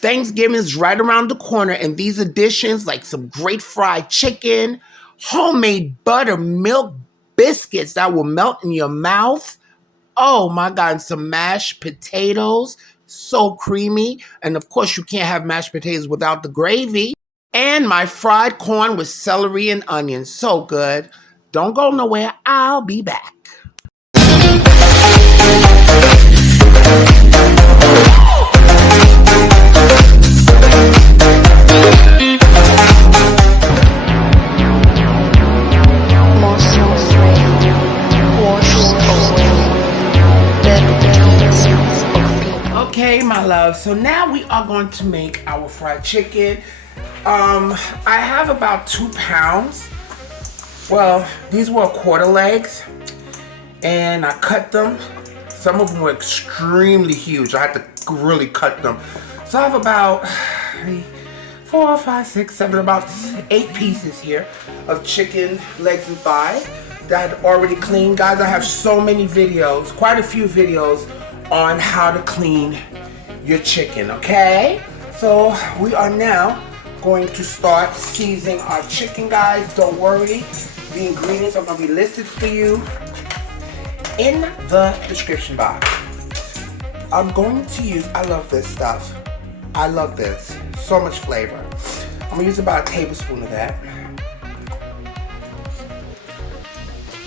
Thanksgiving is right around the corner, and these additions like some great fried chicken, homemade buttermilk biscuits that will melt in your mouth. Oh my God, and some mashed potatoes, so creamy. And of course, you can't have mashed potatoes without the gravy. And my fried corn with celery and onions, so good. Don't go nowhere, I'll be back. Okay, my love, so now we are going to make our fried chicken. I have about 2 pounds. Well, these were quarter legs, and I cut them. Some of them were extremely huge. I had to really cut them. So I have about 4, 5, 6, 7, about 8 pieces here of chicken legs and thighs that I'd already cleaned. Guys, I have so many videos, quite a few videos on how to clean your chicken, okay? So we are now going to start seasoning our chicken, guys. Don't worry, the ingredients are going to be listed for you in the description box. I'm going to use, I love this stuff. I love this. So much flavor. I'm going to use about a tablespoon of that.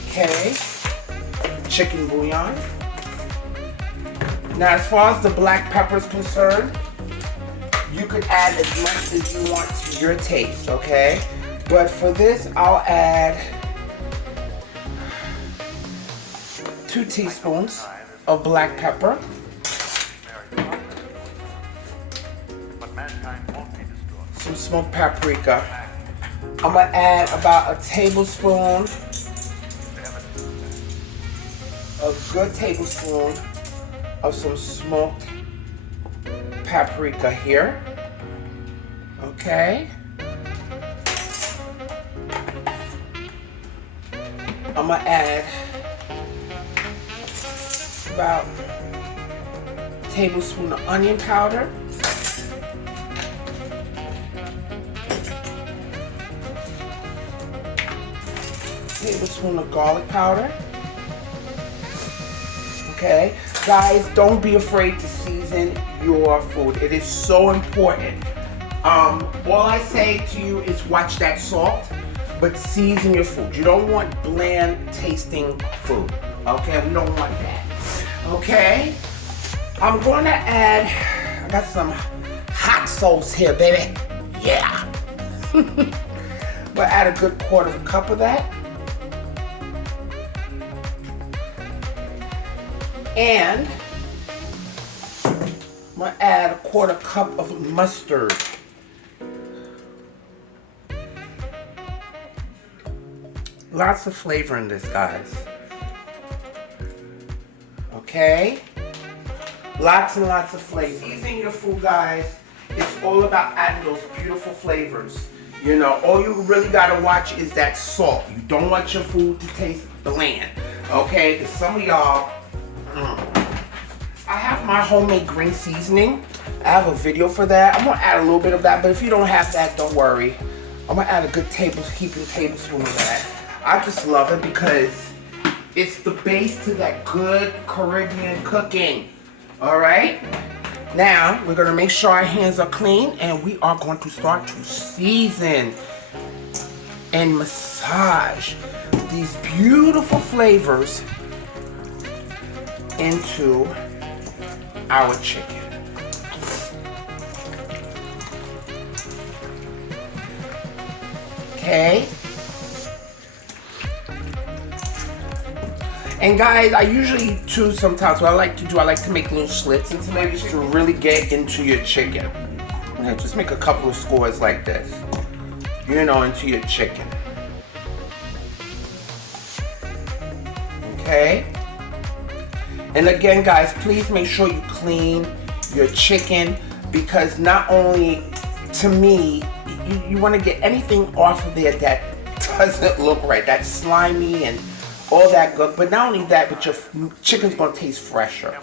Okay. Chicken bouillon. Now, as far as the black pepper is concerned, you could add as much as you want to your taste, okay? But for this, I'll add 2 teaspoons of black pepper. Some smoked paprika. I'm gonna add about a tablespoon, a good tablespoon of some smoked paprika here. Okay. I'm gonna add about a tablespoon of onion powder. Tablespoon of garlic powder. Okay, guys, don't be afraid to season your food. It is so important. All I say to you is watch that salt, but season your food. You don't want bland tasting food. Okay, we don't want that. Okay, I'm going to add, I got some hot sauce here, baby. Yeah. We'll add a good 1/4 cup of that. And I'm going to add a 1/4 cup of mustard. Lots of flavor in this, guys. Okay? Lots and lots of flavor. Seasoning your food, guys, it's all about adding those beautiful flavors. You know, all you really got to watch is that salt. You don't want your food to taste bland. Okay? Because some of y'all... I have my homemade green seasoning. I have a video for that. I'm going to add a little bit of that, but if you don't have that, don't worry. I'm going to add a good heaping tablespoon of that. I just love it because it's the base to that good Caribbean cooking. Alright? Now, we're going to make sure our hands are clean, and we are going to start to season and massage these beautiful flavors into our chicken. Okay. And guys, I usually too sometimes what I like to make little slits into maybe to really get into your chicken. Okay, just make a couple of scores like this. You know, into your chicken. Okay. And again, guys, please make sure you clean your chicken, because not only, to me, you want to get anything off of there that doesn't look right, that's slimy and all that good. But not only that, but your chicken's going to taste fresher.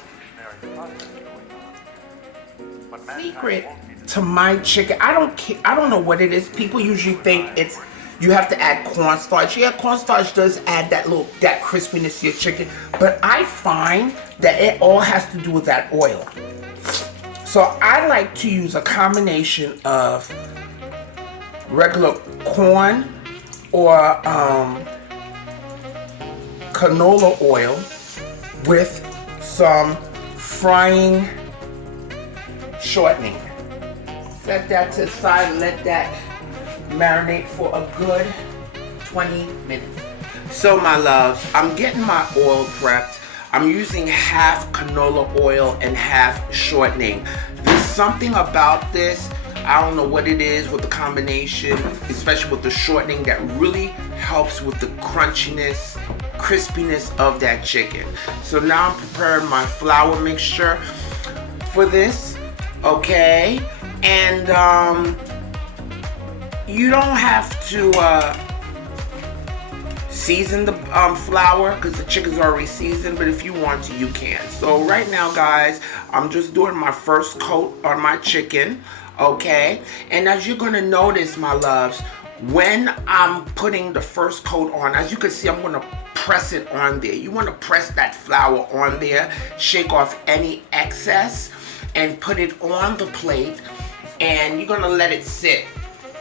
secret to my chicken, I don't know what it is. People usually think it's you have to add cornstarch. Yeah, cornstarch does add that crispiness to your chicken, but I find that it all has to do with that oil. So I like to use a combination of regular corn or canola oil with some frying shortening. Set that to the side and let that marinate for a good 20 minutes. So my loves, I'm getting my oil prepped. I'm using half canola oil and half shortening. There's something about this, I don't know what it is with the combination, especially with the shortening, that really helps with the crunchiness, crispiness of that chicken. So now I'm preparing my flour mixture for this, okay? And you don't have to season the flour because the chicken's already seasoned, but if you want to, you can. So right now, guys, I'm just doing my first coat on my chicken, okay? And as you're gonna notice, my loves, when I'm putting the first coat on, as you can see, I'm gonna press it on there. You wanna press that flour on there, shake off any excess, and put it on the plate, and you're gonna let it sit.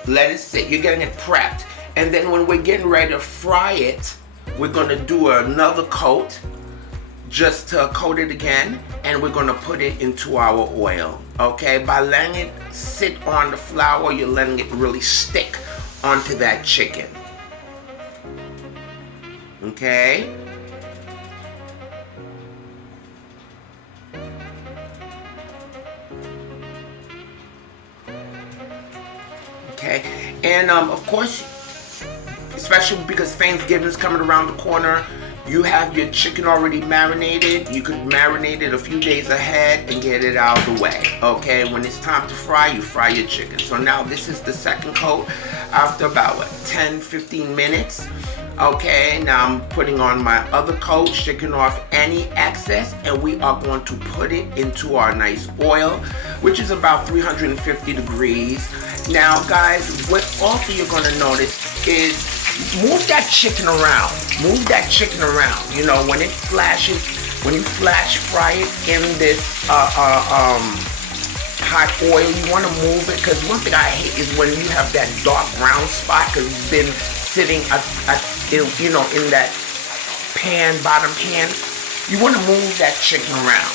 Let it sit. You're getting it prepped. And then when we're getting ready to fry it, we're gonna do another coat just to coat it again, and we're gonna put it into our oil, okay? By letting it sit on the flour, you're letting it really stick onto that chicken, okay? Okay, and of course, especially because Thanksgiving is coming around the corner, you have your chicken already marinated. You could marinate it a few days ahead and get it out of the way. Okay, when it's time to fry, you fry your chicken. So now this is the second coat after about 10-15 minutes. Okay, now I'm putting on my other coat, shaking off any excess, and we are going to put it into our nice oil, which is about 350 degrees. Now guys, what also you're gonna notice is move that chicken around. Move that chicken around. You know, when it flashes, when you flash fry it in this hot oil, you want to move it, because one thing I hate is when you have that dark brown spot because it's been sitting you know, in that pan, bottom pan. You want to move that chicken around,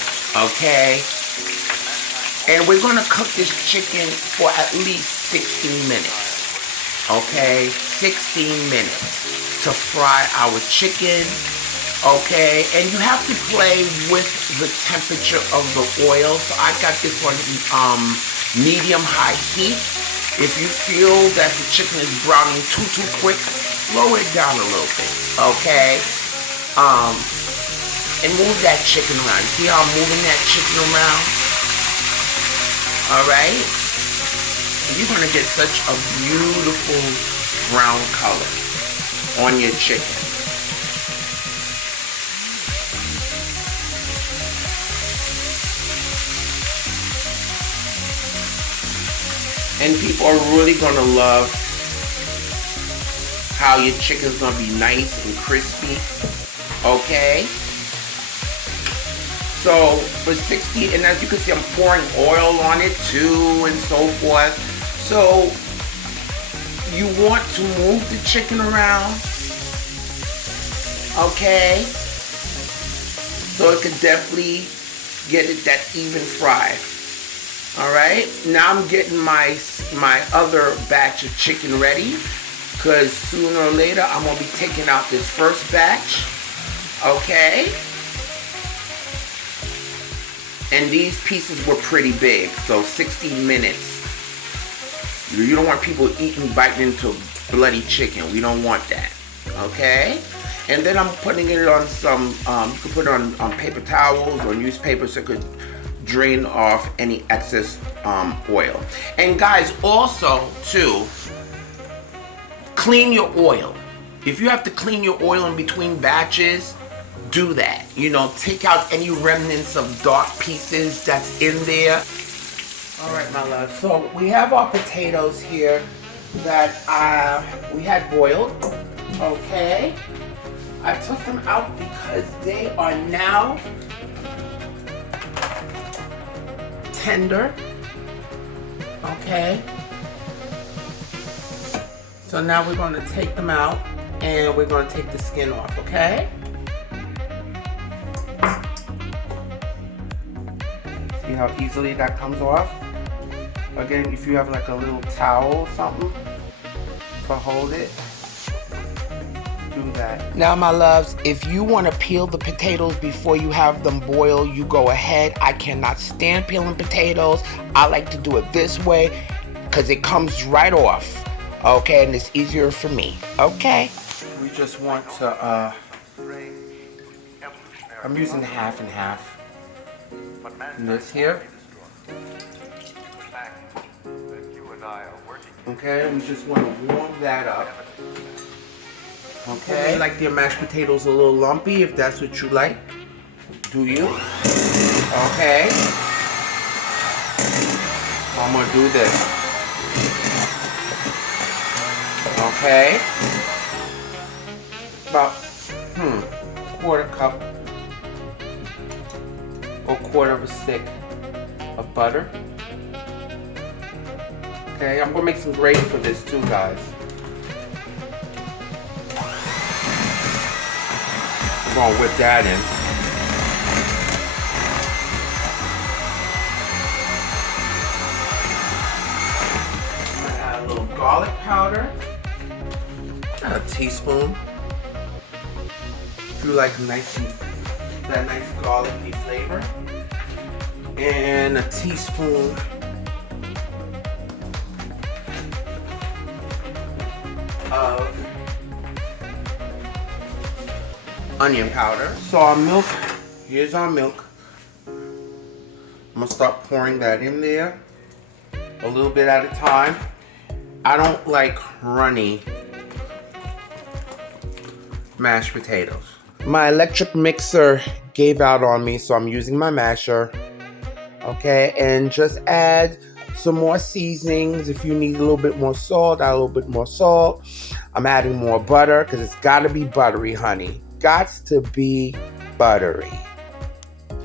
okay? And we're going to cook this chicken for at least 16 minutes, okay? 16 minutes to fry our chicken, okay? And you have to play with the temperature of the oil. So I got this one medium-high heat. If you feel that the chicken is browning too quick, slow it down a little bit, okay? And move that chicken around. You see how I'm moving that chicken around? All right? And you're gonna get such a beautiful brown color on your chicken. And people are really gonna love how your chicken's gonna be nice and crispy, okay? So for 60, and as you can see, I'm pouring oil on it too and so forth. So you want to move the chicken around, okay? So it could definitely get it that even fry. All right, now I'm getting my other batch of chicken ready, because sooner or later I'm gonna be taking out this first batch, okay? And these pieces were pretty big, so 60 minutes. You don't want people biting into bloody chicken. We don't want that, okay? And then I'm putting it on some, you can put it on paper towels or newspaper so it could drain off any excess oil. And guys, also too, clean your oil. If you have to clean your oil in between batches, do that. You know, take out any remnants of dark pieces that's in there. All right, my love. So we have our potatoes here that we had boiled. Okay. I took them out because they are now tender. Okay. So now we're going to take them out and we're going to take the skin off, okay? See how easily that comes off? Again, if you have like a little towel or something to hold it, do that. Now, my loves, if you want to peel the potatoes before you have them boil, you go ahead. I cannot stand peeling potatoes. I like to do it this way because it comes right off. Okay, and it's easier for me. Okay. We just want to, I'm using half and half. And this here. Okay, we just want to warm that up. Okay, like your mashed potatoes a little lumpy, if that's what you like. Do you? Okay. I'm gonna do this. Okay. About quarter cup or quarter of a stick of butter. Okay, I'm gonna make some gravy for this too, guys. I'm gonna whip that in. I'm gonna add a little garlic powder, a teaspoon. If you like that nice garlicky flavor, and a teaspoon of onion powder. So our milk, here's our milk. I'm gonna start pouring that in there a little bit at a time. I don't like runny mashed potatoes. My electric mixer gave out on me, so I'm using my masher. Okay, and just add some more seasonings. If you need a little bit more salt, add a little bit more salt. I'm adding more butter because it's got to be buttery, honey. Gots to be buttery.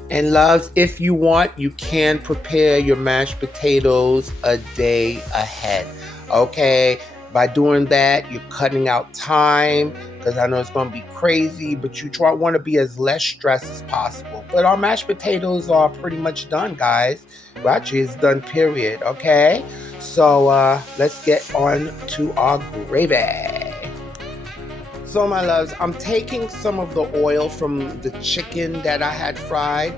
And loves, if you want, you can prepare your mashed potatoes a day ahead. Okay, by doing that, you're cutting out time because I know it's going to be crazy, but you want to be as less stressed as possible. But our mashed potatoes are pretty much done, guys. Well, actually, it's done, period. Okay, so let's get on to our gravy. So, my loves, I'm taking some of the oil from the chicken that I had fried.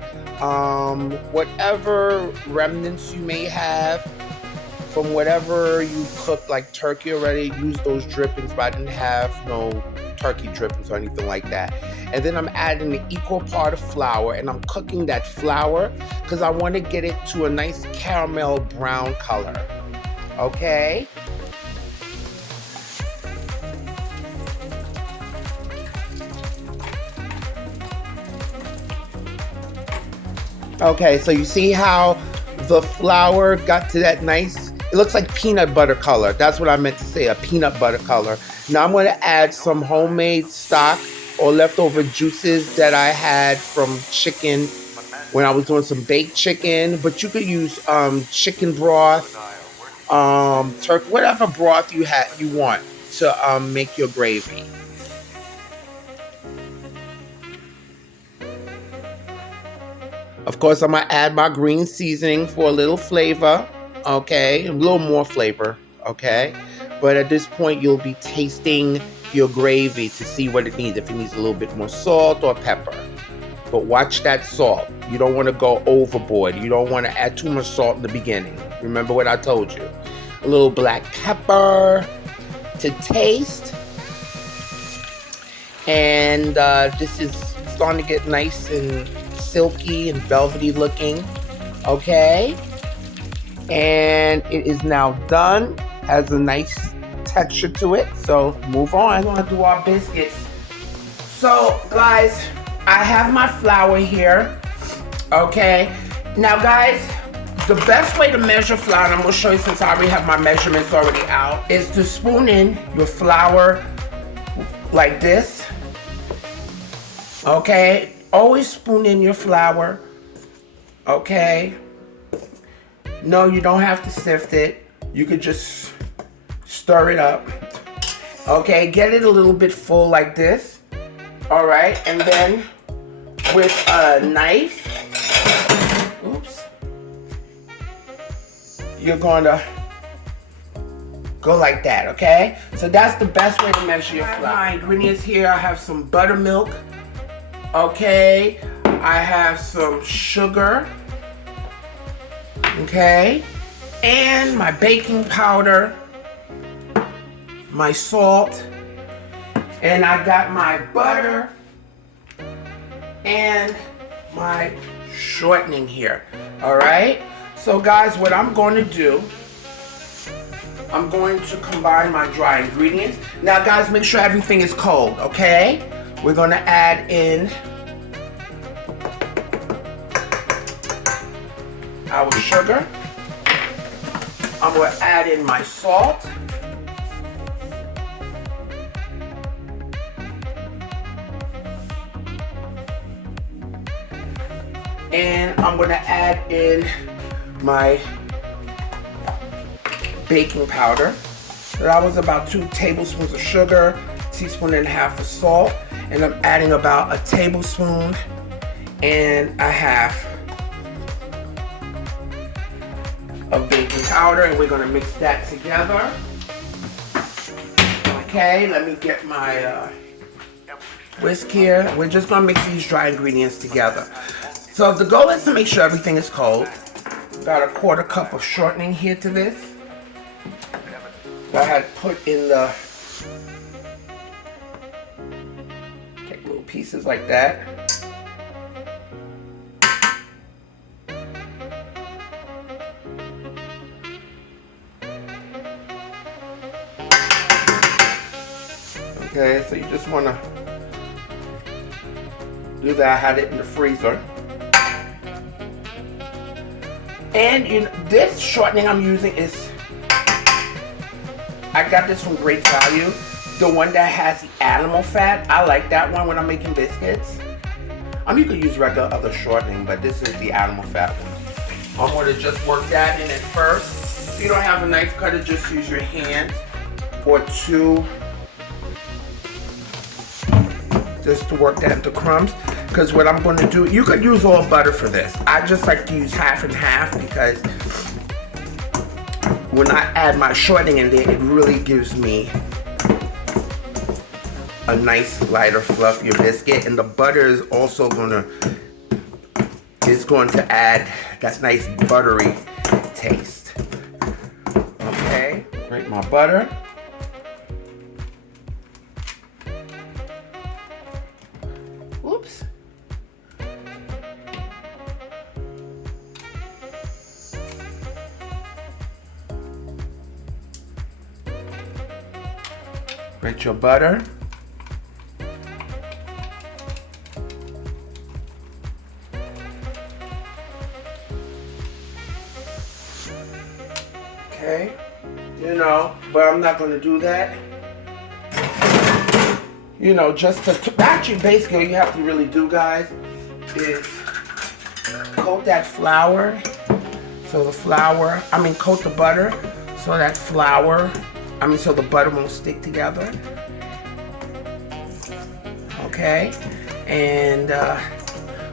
Whatever remnants you may have from whatever you cooked, like turkey already, use those drippings, but I didn't have no turkey drippings or anything like that. And then I'm adding an equal part of flour, and I'm cooking that flour because I want to get it to a nice caramel brown color. Okay? Okay, so you see how the flour got to that nice, it looks like peanut butter color. That's what I meant to say, a peanut butter color. Now I'm going to add some homemade stock or leftover juices that I had from chicken when I was doing some baked chicken. But you could use chicken broth, turkey, whatever broth you want to make your gravy. Of course, I'm going to add my green seasoning for a little flavor, okay? A little more flavor, okay? But at this point, you'll be tasting your gravy to see what it needs, if it needs a little bit more salt or pepper. But watch that salt. You don't want to go overboard. You don't want to add too much salt in the beginning. Remember what I told you. A little black pepper to taste. And this is starting to get nice and silky and velvety looking, okay? And it is now done. Has a nice texture to it. So move on. We're gonna do our biscuits. So guys, I have my flour here, okay? Now guys, the best way to measure flour, and I'm gonna show you since I already have my measurements already out, is to spoon in your flour like this. Okay, always spoon in your flour. Okay. No, you don't have to sift it. You could just stir it up. Okay, get it a little bit full like this. All right, and then with a knife, oops, you're going to go like that, okay? So that's the best way to measure your flour. My ingredients here, I have some buttermilk, okay? I have some sugar, okay? And my baking powder, my salt, and I got my butter and my shortening here, all right? So guys, what I'm going to do, I'm going to combine my dry ingredients. Now guys, make sure everything is cold, okay? We're gonna add in our sugar. I'm gonna add in my salt. And I'm gonna add in my baking powder. So that was about 2 tablespoons of sugar, 1.5 teaspoons of salt, and I'm adding about 1.5 tablespoons of baking powder, and we're gonna mix that together. Okay, let me get my whisk here. We're just gonna mix these dry ingredients together. So the goal is to make sure everything is cold. About 1/4 cup of shortening here to this. I had put in the, take little pieces like that. Okay, so you just want to do that. I had it in the freezer. And this shortening I'm using is, I got this from Great Value. The one that has the animal fat. I like that one when I'm making biscuits. You could use regular other shortening, but this is the animal fat one. I'm going to just work that in at first. If you don't have a knife cutter, just use your hand or 2. Just to work that into crumbs. Because what I'm going to do, you could use all butter for this. I just like to use half and half because when I add my shortening in there, it really gives me a nice lighter fluffier biscuit. And the butter is also going to add that nice buttery taste. Okay, grate my butter. Oops. Grate your butter. Okay, but I'm not going to do that. Just to, actually, basically, all you have to really do, guys, is coat that flour. So coat the butter so that so the butter won't stick together. Okay, and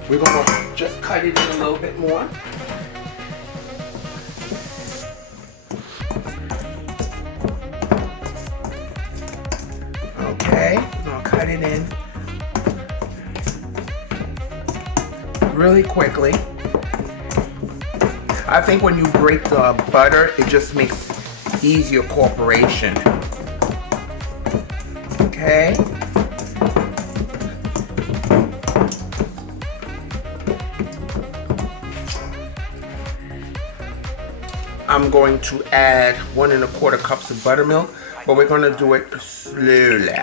we're gonna just cut it in a little bit more. Okay, we're gonna cut it in really quickly. I think when you grate the butter, it just makes easier corporation. Okay. I'm going to add 1 1/4 cups of buttermilk, but we're going to do it slowly.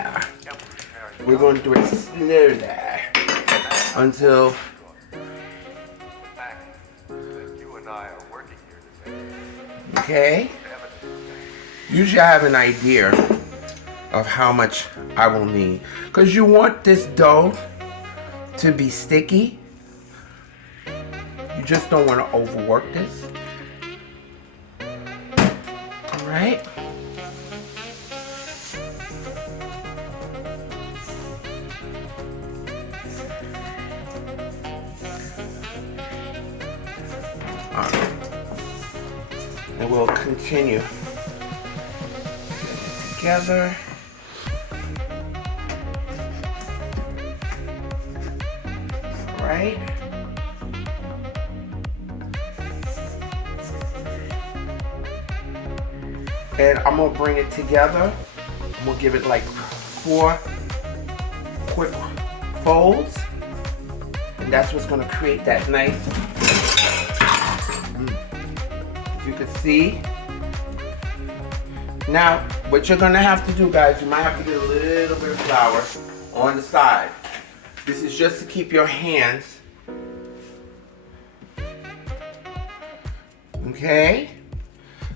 We're going to do it slowly until Okay. Usually I have an idea of how much I will need, because you want this dough to be sticky. You just don't want to overwork this. All right. And we'll continue together. All right. And I'm gonna bring it together. I'm gonna give it like 4 quick folds. And that's what's gonna create that nice, as you can see. Now, what you're gonna have to do, guys, you might have to get a little bit of flour on the side. This is just to keep your hands, okay?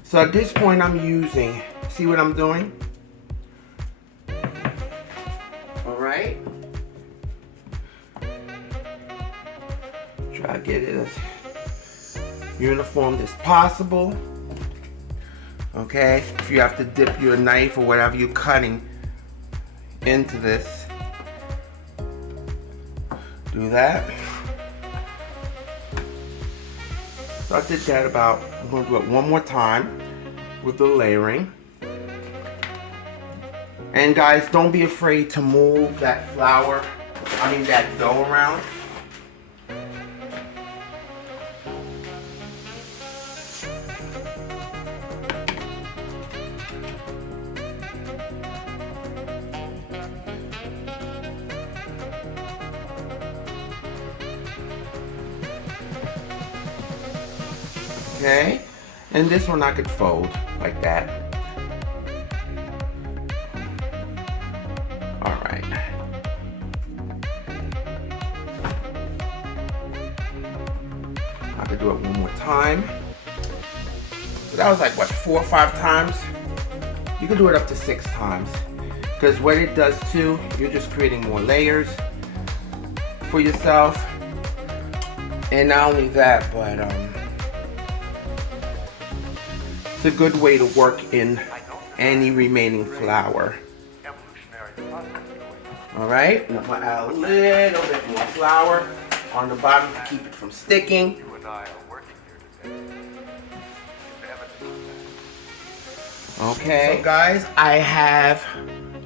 So at this point I'm using, see what I'm doing? All right. Try to get it as uniform as possible. Okay, if you have to dip your knife or whatever you're cutting into this, do that. So I did that about, I'm going to do it one more time with the layering. And guys, don't be afraid to move that flour, that dough around. Okay, and this one I could fold like that. All right. I could do it one more time. So that was like what, 4 or 5 times? You can do it up to 6 times. Because what it does too, you're just creating more layers for yourself. And not only that, but it's a good way to work in any remaining flour. All right, I'm gonna add a little bit more flour on the bottom to keep it from sticking. Okay, so guys, I have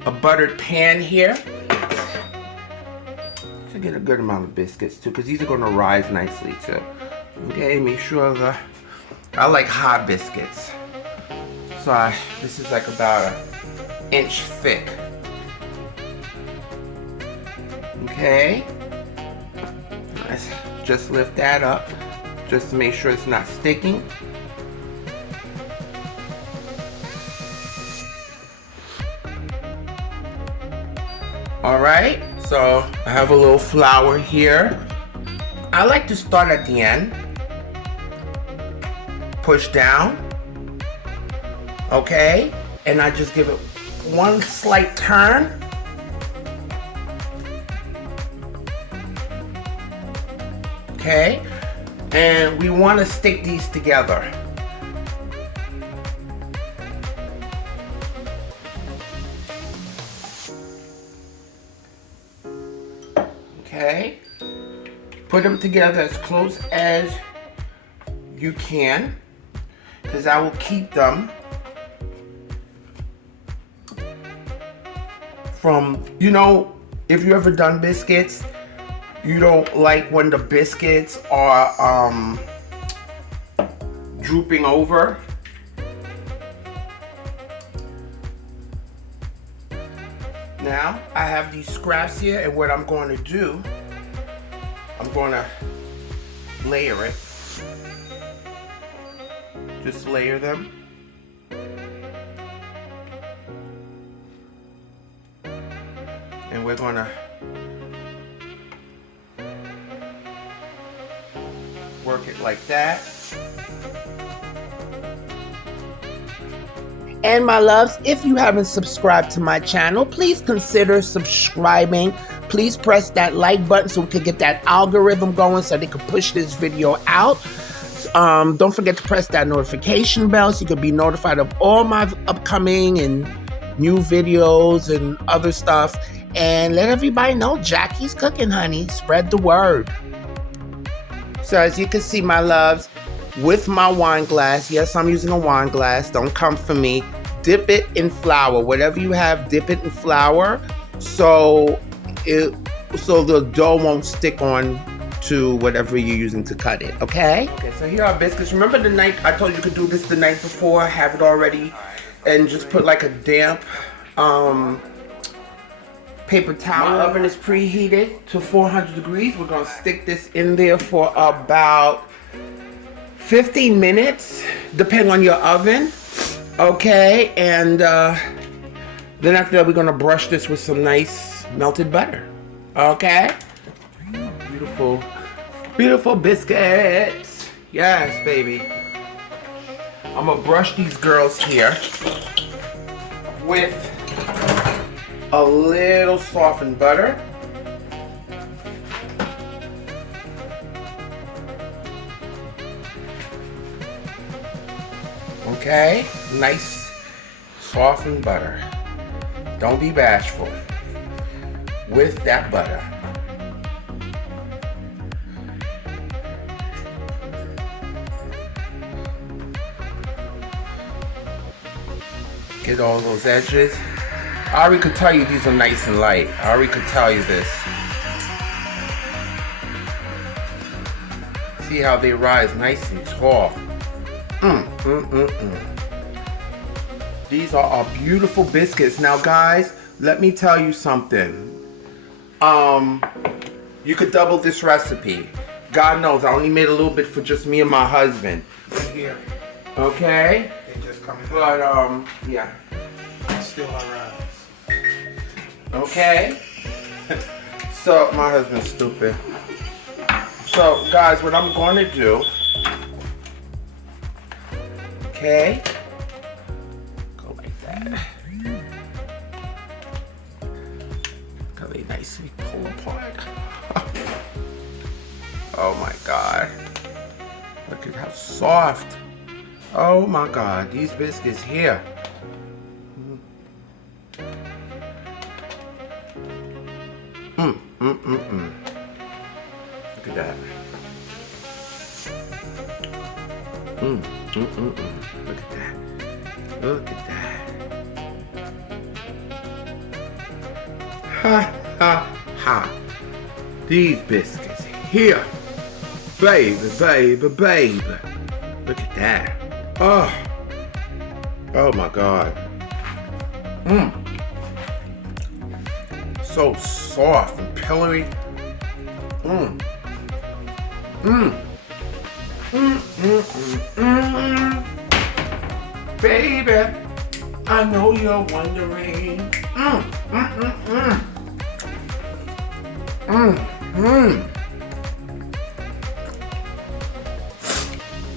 a buttered pan here. To get a good amount of biscuits too, because these are gonna rise nicely too. Okay, make sure I like hot biscuits. So this is like about 1 inch thick. Okay. Let's just lift that up just to make sure it's not sticking. All right, so I have a little flour here. I like to start at the end. Push down. Okay, and I just give it one slight turn. Okay, and we want to stick these together. Okay, put them together as close as you can, because I will keep them from, if you ever done biscuits, you don't like when the biscuits are drooping over. Now I have these scraps here, and what I'm going to do, I'm going to layer it. Just layer them. And we're going to work it like that. And my loves, if you haven't subscribed to my channel, please consider subscribing. Please press that like button so we can get that algorithm going so they can push this video out. Don't forget to press that notification bell so you can be notified of all my upcoming and new videos and other stuff. And let everybody know Jackie's cooking, honey. Spread the word. So as you can see, my loves, with my wine glass, yes, I'm using a wine glass. Don't come for me. Dip it in flour. Whatever you have, dip it in flour so the dough won't stick on to whatever you're using to cut it, okay? Okay, so here are biscuits. Remember the night I told you could do this the night before, have it already, and just put like a damp paper towel. My oven is preheated to 400 degrees. We're gonna stick this in there for about 15 minutes, depending on your oven, okay? And then after that, we're gonna brush this with some nice melted butter, okay? Beautiful, beautiful biscuits. Yes, baby. I'm gonna brush these girls here with a little softened butter. Okay, nice softened butter. Don't be bashful with that butter. Get all those edges. I already could tell you these are nice and light. I already could tell you this. See how they rise nice and tall. These are our beautiful biscuits. Now guys, let me tell you something. You could double this recipe. God knows I only made a little bit for just me and my husband. Here. Okay? They just come in. But yeah. Still our eyes. Okay. So my husband's stupid. So guys, what I'm going to do, okay, go like that. Because they nicely pull apart. Oh my God. Look at how soft. Oh my God, these biscuits here. Look at that. Look at that. Look at that. Ha ha ha. These biscuits here. Baby, baby, baby. Look at that. Oh. Oh my God. So soft and pillowy. Baby, I know you're wondering.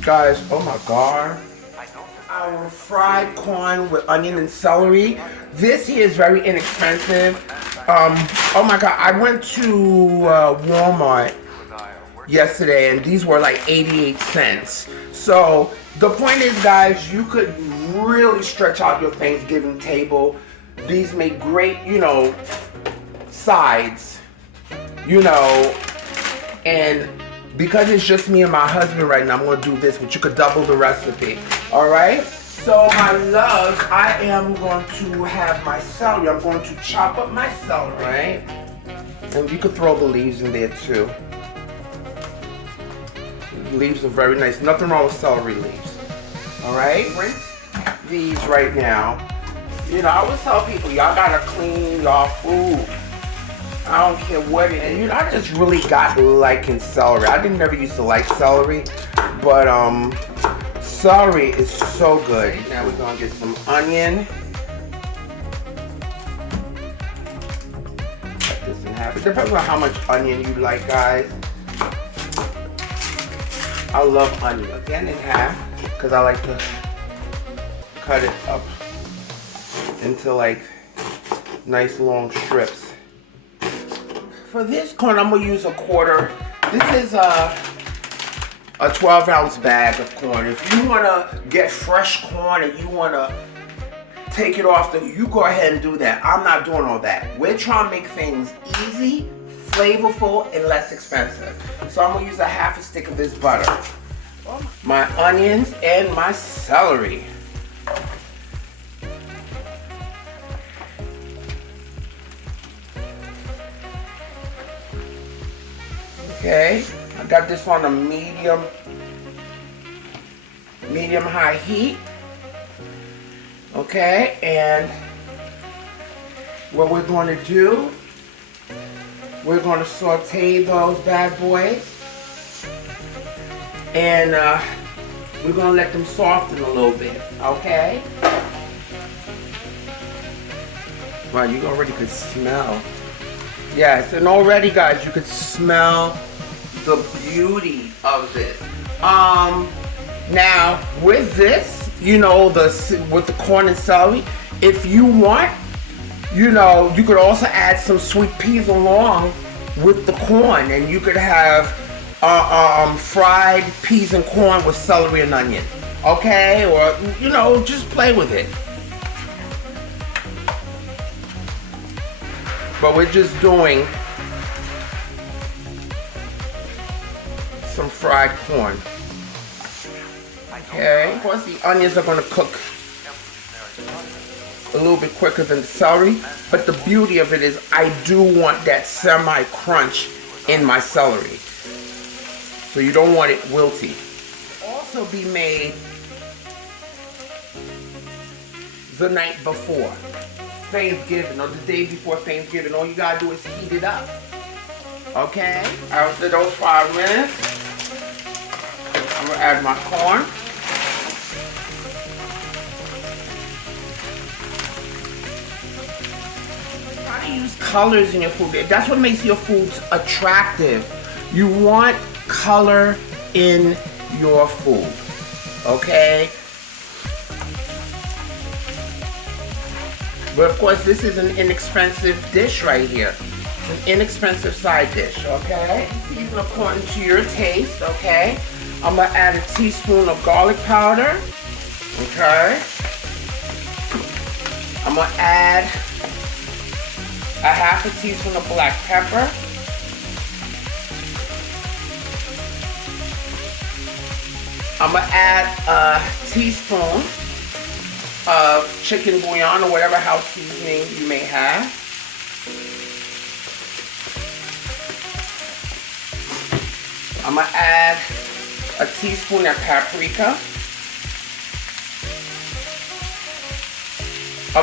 Guys, oh my God. Our fried corn with onion and celery. This here is very inexpensive. Oh my God, I went to Walmart yesterday and these were like 88 cents. So the point is, guys, you could really stretch out your Thanksgiving table. These make great, you know, sides, you know, and because it's just me and my husband right now, I'm gonna do this, but you could double the recipe, all right? So my loves, I am going to have my celery. I'm going to chop up my celery, right? And you could throw the leaves in there too. The leaves are very nice. Nothing wrong with celery leaves. All right, rinse these right now. You know, I always tell people, y'all gotta clean y'all food. I don't care what it is. You know, I just really got liking celery. I didn't never used to like celery, but celery is so good. Now we're gonna get some onion. Cut this in half. It depends on how much onion you like, guys. I love onion. Again in half, because I like to cut it up into like nice long strips. For this corn, I'm gonna use a quarter. This is a 12-ounce bag of corn. If you wanna get fresh corn and you wanna take it off, you go ahead and do that. I'm not doing all that. We're trying to make things easy, flavorful, and less expensive. So I'm gonna use a half a stick of this butter, my onions, and my celery. Okay, I got this on a medium high heat. Okay, and what we're going to do, we're going to saute those bad boys, and we're going to let them soften a little bit. Okay. Wow, you already could smell. Yes, and already, guys, you could smell the beauty of this. Now with this, you know, with the corn and celery, if you want, you know, you could also add some sweet peas along with the corn, and you could have fried peas and corn with celery and onion. Okay, or you know, just play with it. But we're just doing some fried corn. Okay, of course the onions are going to cook a little bit quicker than the celery, but the beauty of it is I do want that semi-crunch in my celery. So you don't want it wilty. Also be made the night before Thanksgiving or the day before Thanksgiving. All you gotta do is heat it up. Okay, after those 5 minutes, I'm gonna add my corn. Try to use colors in your food. That's what makes your foods attractive. You want color in your food. Okay? But of course, this is an inexpensive dish right here. It's an inexpensive side dish, okay? Season according to your taste, okay? I'm gonna add a teaspoon of garlic powder, okay? I'm gonna add a half a teaspoon of black pepper. I'm gonna add a teaspoon of chicken bouillon or whatever house seasoning you may have. I'm gonna add a teaspoon of paprika.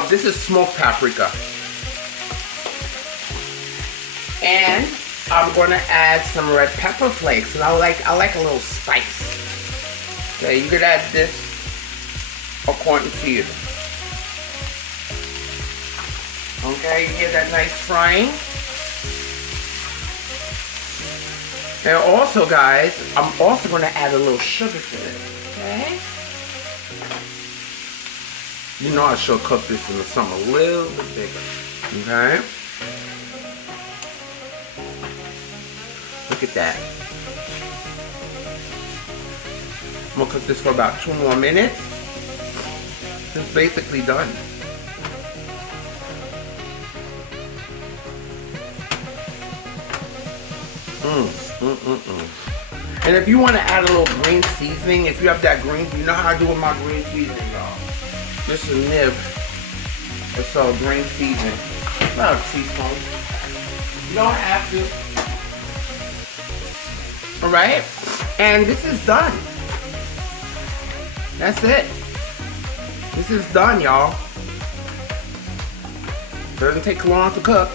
This is smoked paprika. And I'm gonna add some red pepper flakes, and I like a little spice. Okay, you could add this according to you. Okay, you hear that nice frying? And also, guys, I'm also going to add a little sugar to this, okay? You know I should cook this in the summer a little bit bigger, okay? Look at that. I'm going to cook this for about 2 more minutes. It's basically done. And if you want to add a little green seasoning, if you have that green, you know how I do with my green seasoning, y'all. Just a nib or so green seasoning. About a teaspoon. You don't have to. Alright? And this is done. That's it. This is done, y'all. Doesn't take long to cook.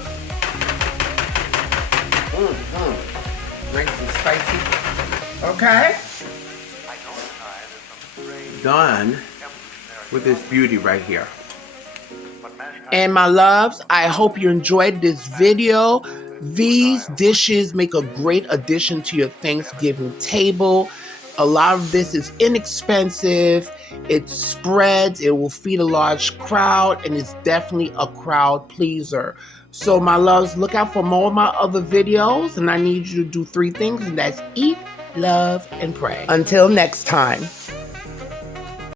Nice and spicy. Okay. Done with this beauty right here. And my loves, I hope you enjoyed this video. These dishes make a great addition to your Thanksgiving table. A lot of this is inexpensive. It spreads, it will feed a large crowd, and it's definitely a crowd pleaser. So my loves, look out for more of my other videos, and I need you to do 3 things, and that's eat, love, and pray. Until next time.